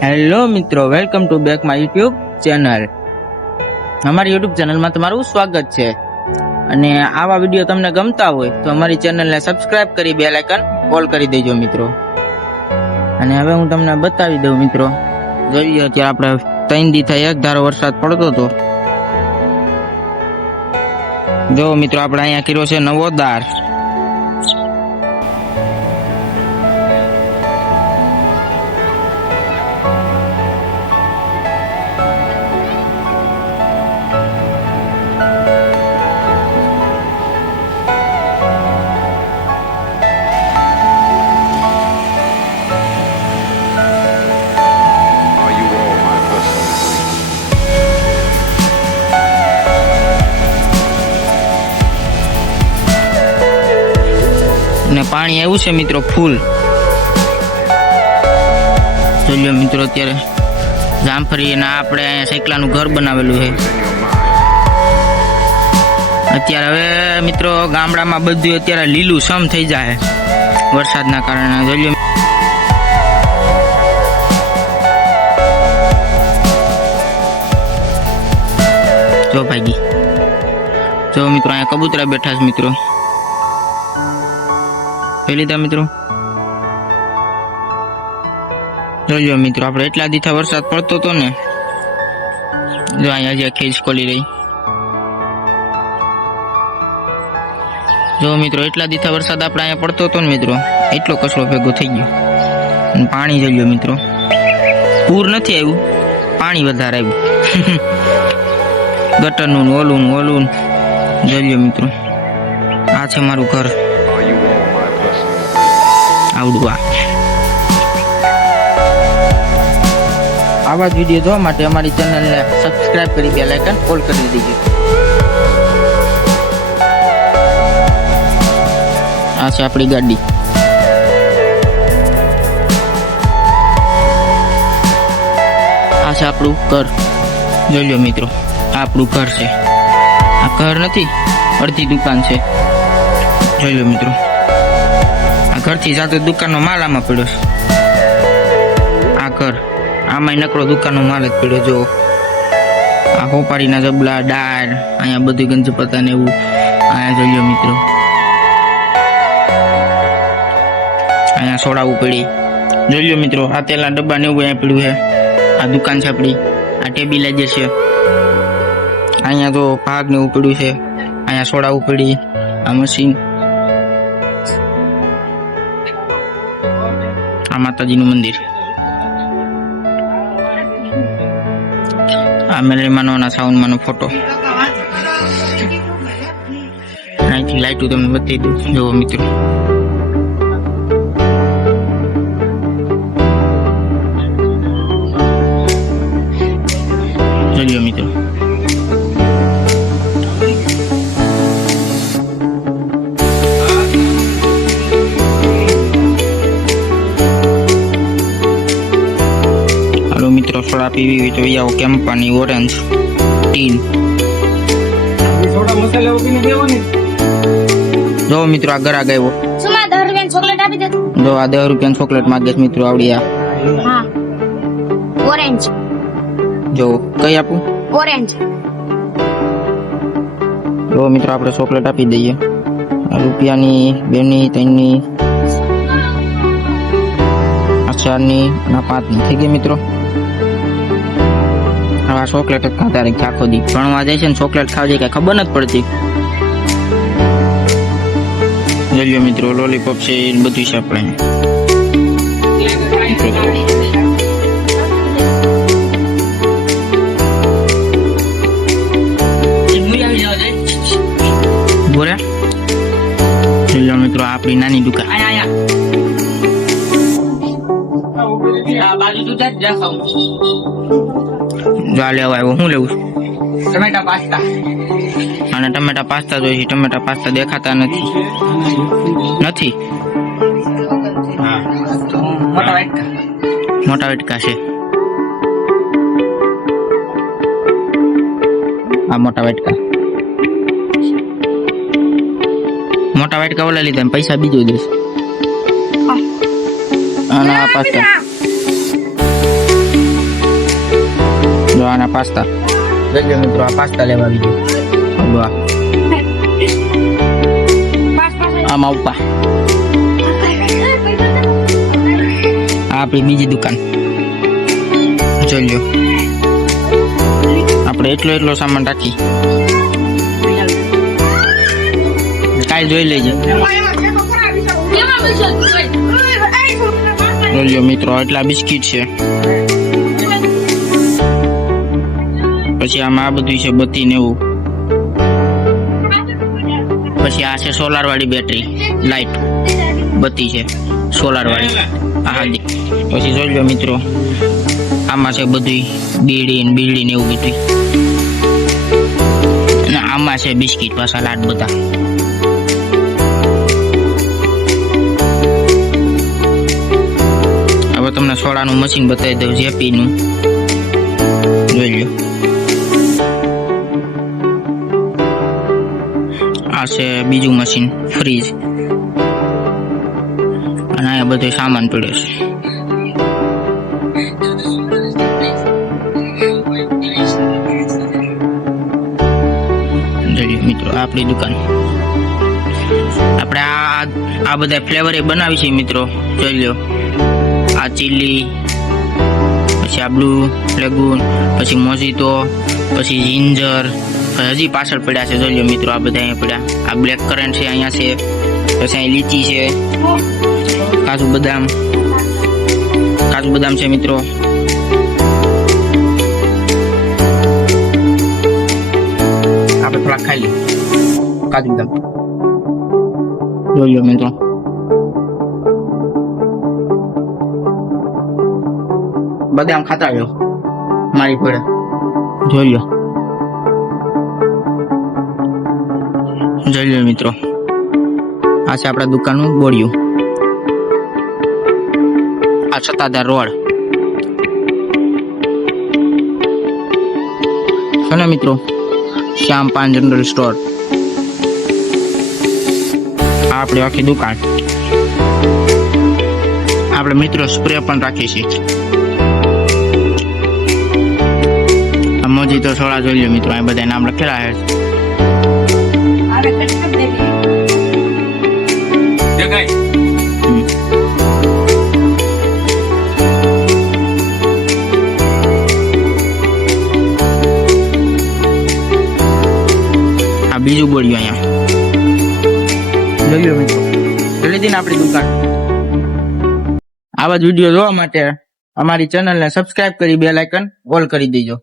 Hello મિત્રો, welcome to back my YouTube channel. અમારી YouTube ચેનલમાં તમારું સ્વાગત છે. અને આવા વિડીયો તમને ગમતા હોય તો અમારી ચેનલને સબસ્ક્રાઇબ કરી બેલ આઇકન ઓલ કરી દેજો મિત્રો. અને હવે હું તમને બતાવી દઉં મિત્રો. જોઈએ અત્યારે આપણે 3 દી થઈ એક ધારો વરસાદ પડતો હતો. જો મિત્રો આપણે અહીંયા કર્યો છે નવો દાર. ને પાણી આવ્યું છે મિત્રો ફૂલ. જોજો મિત્રો અત્યારે જામફળી અને આપણે અહીંયા સૈકલાનું ઘર બનાવેલું છે. અત્યારે હવે મિત્રો ગામડામાં બધું અત્યારે લીલું સમ થઈ જાય વરસાદના કારણે. જોજો જો ભાગી જો મિત્રો અહીંયા કબૂતરા બેઠા છે મિત્રો. લીધા મિત્રો. જોજો મિત્રો આપણે એટલા દીથા વરસાદ પડતો હતો ને. જો અહીંયા જે ખેંચ ખોલી રહી. જો મિત્રો એટલા દીથા વરસાદ આપણે અહીંયા પડતો હતો ને મિત્રો, એટલો કચરો ભેગો થઈ ગયો. અને પાણી જોજો મિત્રો, પૂર નથી આવ્યું, પાણી વધારે આવ્યું. ગટરનું ઓલું જોજો મિત્રો. આ છે મારું ઘર આવડું. આવા જ વિડીયો જોવા માટે અમારી ચેનલને સબસ્ક્રાઇબ કરી બેલ આઇકન ઓલ કરી દેજો. આ છે આપણી ગાડી. આ છે આપણું ઘર. જોજો મિત્રો આ આપણું ઘર છે. આ ઘર નથી, અડધી દુકાન છે. જોજો મિત્રો ઘરથી સાથે દુકાનનો માલ આમાં પડ્યો છે. આ ઘર આમાં નકરો દુકાનનો માલ જ પડ્યો. જો આ હોપારીના જબલા, દાળ, અહીંયા બધું ગંજપતા ને એવું અહીંયા જોયો મિત્રો. અહીંયા સોડાવું પડી. જોયો મિત્રો આ તેલના ડબ્બા ને એવું અહીંયા પડ્યું છે. આ દુકાન છે આપણી. આ ટેબિલાઇઝર છે. અહીંયા તો ભાગ ને એવું પડ્યું છે. અહીંયા સોડાવું પડી. આ મશીન. આ માતાજીનું મંદિર. આ મેલેમાનો ના સાઉન્ડમાંનો ફોટો. અહીંથી લાઈટું તમને બતાવી દઉં. જુઓ મિત્રો જોજો મિત્રો. મિત્રો સોડા પીવી હોય તો આવો કેમ્પાની ઓરેન્જ ટીન. જો મિત્રો આ ગરા ગયો. જો આ 10 રૂપિયાની ચોકલેટ માંગે છે મિત્રો. આવડી આ ઓરેન્જ. જો કઈ આપું? ઓરેન્જ. જો મિત્રો આપણે ચોકલેટ આપી દઈએ. રૂપિયાની, 2 ની, 3 ની, 4 ની ના 5 ની. થઈ ગઈ મિત્રો. આ ચોકલેટ જ ખાતા રહી આખો દી. ભણવા જાય છે ને ચોકલેટ ખાવા જાય કઈ ખબર નથી પડતી. જોજો મિત્રો લોલીપોપ છે બધું છે આપણે. બોલે જોજો મિત્રો આપણી નાની દુકાન. જો લેવા આવ્યો. શું લેવું? ટમેટા પાસ્તા. અને ટમેટા પાસ્તા જોઈએ. ટમેટા પાસ્તા દેખાતા નથી. મોટા વેટકા છે. આ મોટા વેટકા ઓલા લીધા. પૈસા બીજો દેશ. અને આ પાસ્તા જો આના પાસ્તા જોઈ લો મિત્રો, આ પાસ્તા લેવા આવી ગયો. વાહ, આમાં ઉપા આ આપણી બીજી દુકાન જોઈ લો. આપણે એટલો સામાન રાખી કાલ જોઈ લેજે. જોઈ લો મિત્રો, એટલા બિસ્કિટ છે. પછી આમાં આ બધું છે બત્તી ને એવું. પછી આ છે સોલાર વાળી બેટરી લાઈટ બત્તી છે સોલાર વાળી. હા પછી જોઈ લો મિત્રો, આમાં છે બધું બીડી ને એવું બધું. અને આમાં છે બિસ્કિટ પાછા લાડ બધા. હવે તમને સોડાનું મશીન બતાવી દઉં, જેપીનું જોઈ લો. આ છે બીજું મશીન ફ્રીજ. અને અહીંયા બધો સામાન પડ્યો છે. જોઈએ મિત્રો, આપણી દુકાન. આપણે આ બધા ફ્લેવર એ બનાવી છે મિત્રો, જોઈ લો. આ ચીલી, પછી આ બ્લુ લેગૂન, પછી મોજીતો, પછી જિંજર. હજી પાછળ પડ્યા છે જોઈ લો મિત્રો, આ બધા અહીંયા પડ્યા. આ બ્લેક કરન્ટ છે અહીંયા છે. પછી અહીં લીચી છે, કાજુ બદામ છે મિત્રો. આપણે થોડા ખાઈ લઈએ કાજુ બદામ જોઈ લો મિત્રો. બદામ ખાતા રહ્યો મારી પડે જોઈ લો. જોઈ લો મિત્રો, આ છે આપણા દુકાનનું બોડિયું. આ સત્તાધાર રોડ છે ને મિત્રો, શ્યામ પાન જનરલ સ્ટોર. આ આપણી આખી દુકાન. આપણે મિત્રો સ્પ્રે પણ રાખીએ છીએ. આ મોજીતો સોડા જોઈ લો મિત્રો, આ બધા નામ લખેલા છે. આ બીજું બોલ્યું અહીંયા જોઈ લો મિત્રો. જલ્દીથી આપણી દુકાન. આવા જ વિડીયો જોવા માટે અમારી ચેનલને સબસ્ક્રાઇબ કરી બેલ આઇકન ઓલ કરી દેજો.